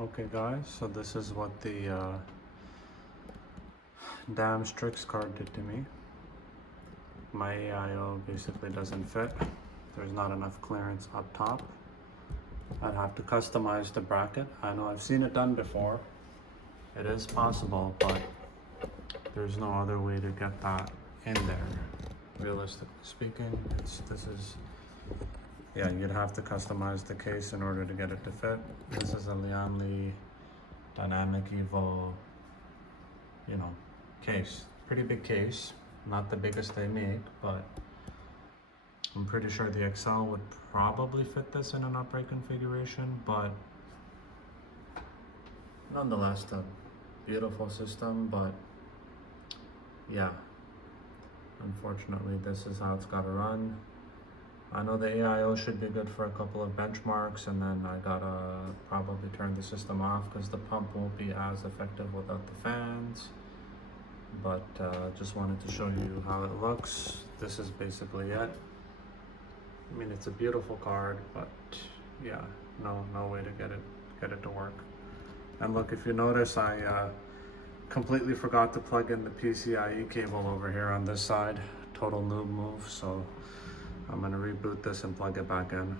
Okay guys, so this is what the damn Strix card did to me. My AIO basically doesn't fit. There's not enough clearance up top. I'd have to customize the bracket. I know I've seen it done before. It is possible, but there's no other way to get that in there. Realistically speaking, yeah, you'd have to customize the case in order to get it to fit. This is a Lian Dynamic Evo, case. Pretty big case. Not the biggest they make, but I'm pretty sure the XL would probably fit this in an upright configuration, but nonetheless, a beautiful system, but yeah, unfortunately, this is how it's got to run. I know the AIO should be good for a couple of benchmarks, and then I gotta probably turn the system off because the pump won't be as effective without the fans. But just wanted to show you how it looks. This is basically it. I mean, it's a beautiful card, but yeah, no way to get it to work. And look, if you notice, I completely forgot to plug in the PCIe cable over here on this side. Total noob move, so I'm gonna reboot this and plug it back in.